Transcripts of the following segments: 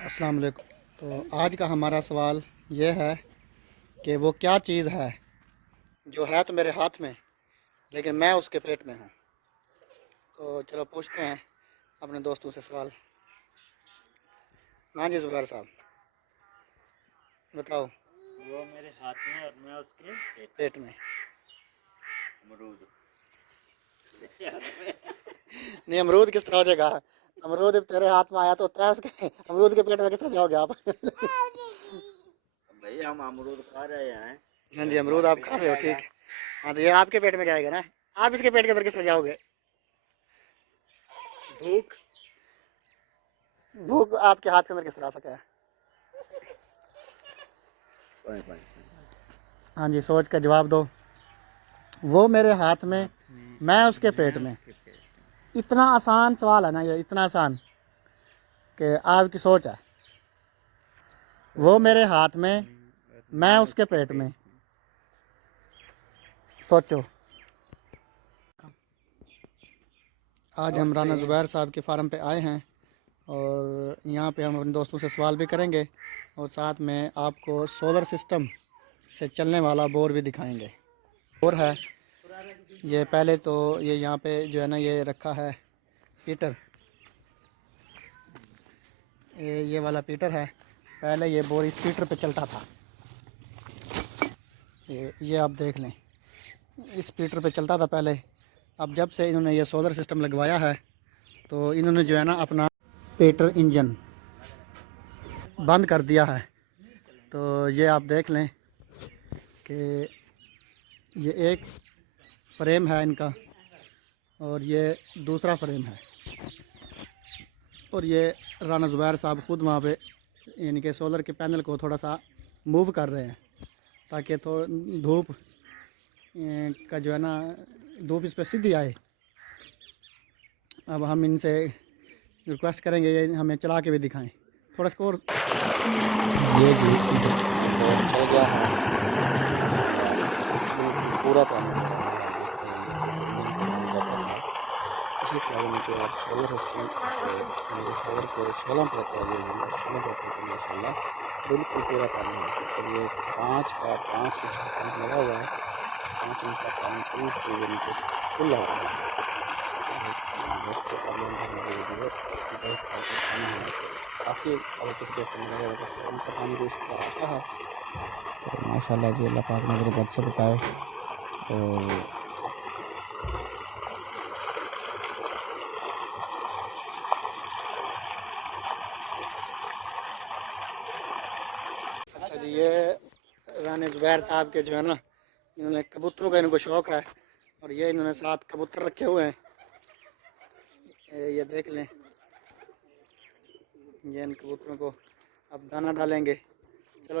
अस्सलाम वालेकुम। तो आज का हमारा सवाल ये है कि वो क्या चीज़ है जो है तो मेरे हाथ में लेकिन मैं उसके पेट में हूँ। तो चलो पूछते हैं अपने दोस्तों से सवाल। हाँ जी ज़ुबैर साहब, बताओ। वो मेरे हाथ में और मैं उसके पेट में। अमरूद। नहीं, अमरूद किस तरह हो जाएगा? अमरूद तेरे हाथ में आया तो तय उसके अमरूद के पेट में किस तरह जाओगे आप? भाई हम अमरूद खा रहे हैं। हाँ जी, वो अमरूद तुम्हारे आप पेट खा में रहे हो, जाएगा। ठीक। हाँ तो ये आपके पेट में जाएगा ना। आप इसके पेट के अंदर किस तरह जाओगे? भूख। भूख आपके हाथ के अंदर किस तरह आ सका है? हाँ जी, सोच कर जवाब दो। वो मेरे हाथ में, हाथ में मैं उसके पेट मैं में। उसके पेट में। इतना आसान सवाल है ना, ये इतना आसान कि आपकी सोच है। वो वो मेरे मेरे हाथ हाथ में, में और मैं मैं उसके उसके पेट पेट में। में। सोचो। आज और हम राना ट्रेन। ज़ुबैर साहब के फार्म पे आए हैं और यहाँ पे हम अपने दोस्तों से सवाल भी करेंगे और साथ में आपको सोलर सिस्टम से चलने वाला बोर भी दिखाएंगे। बोर है ये, पहले तो ये यहाँ पे जो है ना ये रखा है पीटर। ये वाला पीटर है। पहले ये बोर इस पीटर पे चलता था। ये आप देख लें, इस पीटर पे चलता था पहले। अब जब से इन्होंने ये सोलर सिस्टम लगवाया है तो इन्होंने जो है ना अपना पीटर इंजन बंद कर दिया है। तो ये आप देख लें कि ये एक फ्रेम है इनका और ये दूसरा फ्रेम है और ये राना ज़ुबैर साहब खुद वहाँ पे यानी कि सोलर के पैनल को थोड़ा सा मूव कर रहे हैं ताकि धूप का जो है ना, धूप इस पर सीधी आए। अब हम इनसे रिक्वेस्ट करेंगे ये हमें चला के भी दिखाएं थोड़ा स्कोर। ये जी ये बोर चल गया है। ये बिल्कुल पूरा पानी दे रहा है, जिस तरह यानी कि पीटर इंजन को पानी जाता था इसी तरह यानी कि अब सोलर सिस्टम पे यानी कि सोलर के सोलह पर ये हुई और सोलह पर माशाल्लाह बिल्कुल पूरा पानी है। और ये 5 इंच का पाइप लगा हुआ है। 5 इंच का पाइप बिल्कुल यानी कि फुल आ रहा है। और दोस्तों आप लोगों को हमारी वीडियो देख कर बताना है कि बाकी अगर किसी दोस्त ने लगाया होगा तो उनका पानी भी इस तरह आता है। तो माशाल्लाह जी, अल्लाह पाक नज़र बद से बताए। और अच्छा जी, ये रानी ज़ुबैर साहब के जो है ना, इन्होंने कबूतरों का इनको शौक़ है और ये इन्होंने 7 कबूतर रखे हुए हैं। ये देख लें, ये इन कबूतरों को अब दाना डालेंगे। चलो,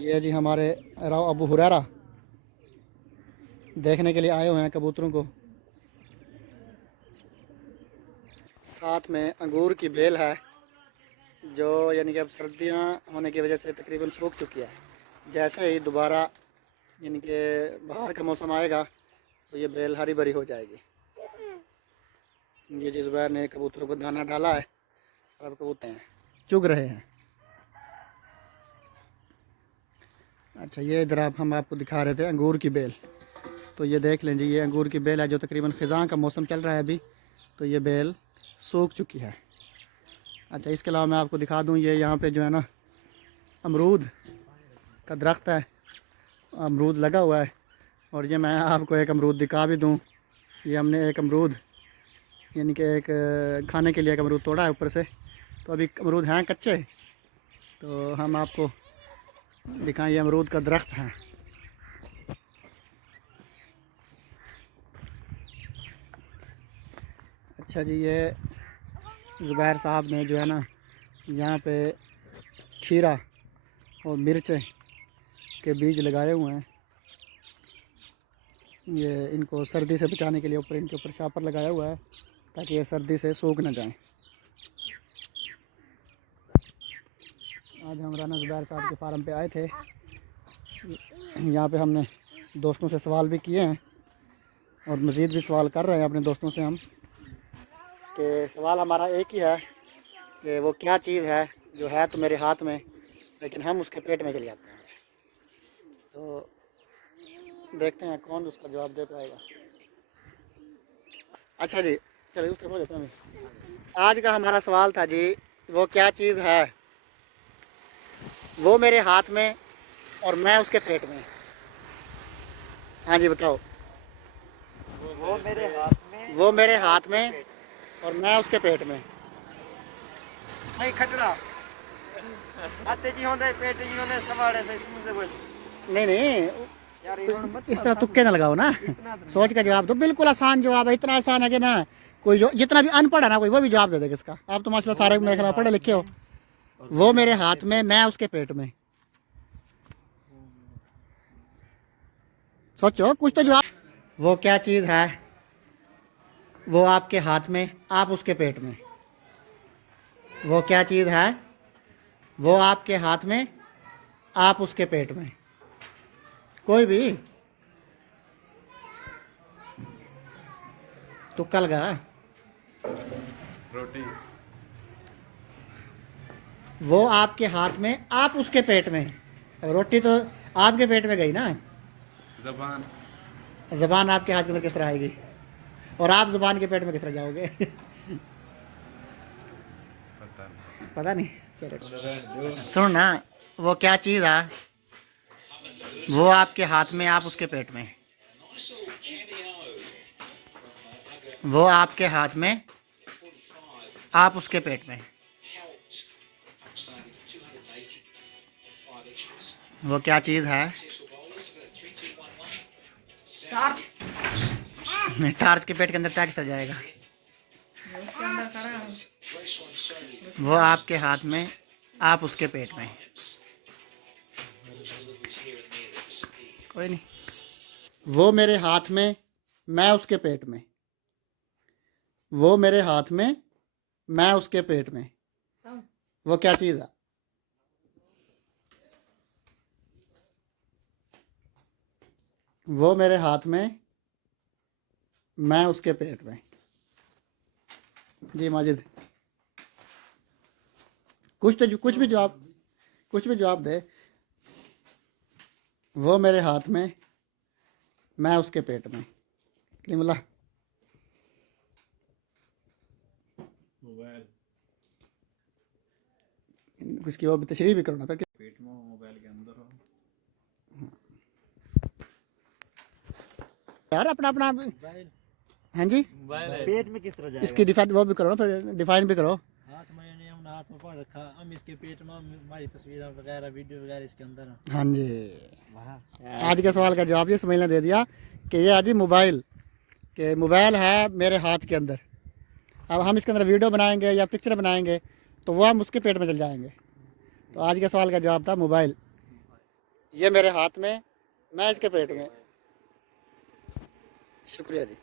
ये जी हमारे राव अबू हुरैरा देखने के लिए आए हुए हैं कबूतरों को। साथ में अंगूर की बेल है जो यानी कि अब सर्दियाँ होने की वजह से तकरीबन सूख चुकी है। जैसे ही दोबारा यानी कि बाहर का मौसम आएगा तो ये बेल हरी भरी हो जाएगी। ये जिस बार ने कबूतरों को दाना डाला है और अब कबूतर हैं चुग रहे हैं। अच्छा, ये इधर हम आपको दिखा रहे थे अंगूर की बेल। तो ये देख लें जी, ये अंगूर की बेल है जो तकरीबन ख़िज़ां का मौसम चल रहा है अभी, तो ये बेल सूख चुकी है। अच्छा, इसके अलावा मैं आपको दिखा दूँ, ये यहाँ पे जो है ना अमरूद का दरख्त है, अमरूद लगा हुआ है। और ये मैं आपको एक अमरूद दिखा भी दूँ। ये हमने एक अमरूद यानी कि एक खाने के लिए एक अमरूद तोड़ा है ऊपर से। तो अभी अमरूद हैं कच्चे, तो हम आपको दिखाएं, ये अमरूद का दरख्त है। अच्छा जी, ये ज़ुबैर साहब ने जो है ना यहाँ पे खीरा और मिर्च के बीज लगाए हुए हैं। ये इनको सर्दी से बचाने के लिए ऊपर इनके ऊपर शापर लगाया हुआ है ताकि ये सर्दी से सूख ना जाएं। आज हम राना ज़ुबैर साहब के फार्म पे आए थे। यहाँ पे हमने दोस्तों से सवाल भी किए हैं और मज़ीद भी सवाल कर रहे हैं अपने दोस्तों से हम, कि सवाल हमारा एक ही है कि वो क्या चीज़ है जो है तो मेरे हाथ में, लेकिन हम उसके पेट में चले जाते हैं। तो देखते हैं कौन उसका जवाब दे पाएगा। अच्छा जी, चलिए उसके हो जाता है। आज का हमारा सवाल था जी, वो क्या चीज़ है वो मेरे हाथ में और मैं उसके पेट में। हाँ जी बताओ। वो मेरे हाथ में, वो मेरे हाथ में और मैं उसके पेट में। सही खटरा आते जी होंगे पेट जी होंगे सवाड़े से इसमें बोल नहीं नहीं, यार इन्होंने मत इस तरह तुक्के ना लगाओ ना, सोच का जवाब दो। बिल्कुल आसान जवाब है, इतना आसान है कि ना कोई जो जितना भी अनपढ़ है ना कोई वो भी जवाब दे देगा इसका। आप तो माशाल्लाह सारे मेरे ख्याल पढ़े लिखे हो। वो मेरे हाथ में, मैं उसके पेट में। सोचो कुछ तो जवाब। वो क्या चीज़ है वो आपके हाथ में, आप उसके पेट में। वो क्या चीज़ है वो आपके हाथ में, आप उसके पेट में। कोई भी तुक्का लगा। रोटी। वो आपके हाथ में, आप उसके पेट में। अब रोटी तो आपके पेट में गई ना, जबान। जबान आपके हाथ के अंदर किस तरह आएगी, और आप जबान के पेट में किस तरह जाओगे? पता नहीं। पता नहीं। चलो सुन ना, वो क्या चीज़ है वो आपके हाथ में, आप उसके पेट में। वो आपके हाथ में, आप उसके पेट में। वो क्या चीज़ है? टार्च के पेट के अंदर क्या किस तरह जाएगा? वो आपके हाथ में, आप उसके पेट में। कोई नहीं। वो मेरे हाथ में, मैं उसके पेट में। वो मेरे हाथ में, मैं उसके पेट में। वो क्या चीज़ है? वो मेरे हाथ में, मैं उसके पेट में। जी माजिद, कुछ भी जवाब, कुछ भी जवाब दे। वो मेरे हाथ में, मैं उसके पेट में। कलीमुल्लाह। मोबाइल। उसकी वो तशरीह भी करो ना फिर। पेट में हो, मोबाइल के अंदर हो। यार अपना अपना। हाँ जी, पेट में किस तरह जाएगा? इसकी डिफाइन वो भी करो ना, फिर डिफाइन भी करो। हाथ मैंने हमने हाथ में पकड़ रखा, हम इसके पेट में हमारी तस्वीरें वगैरह वीडियो वगैरह इसके अंदर हैं। हाँ जी, आज के सवाल का जवाब ये समझ दे दिया कि ये आज मोबाइल के मोबाइल है मेरे हाथ के अंदर। अब हम इसके अंदर वीडियो बनाएंगे या पिक्चर बनाएंगे तो वो हम उसके पेट में चल जाएंगे। तो आज के सवाल का जवाब था मोबाइल। ये मेरे हाथ में, मैं इसके पेट में। शुक्रिया जी।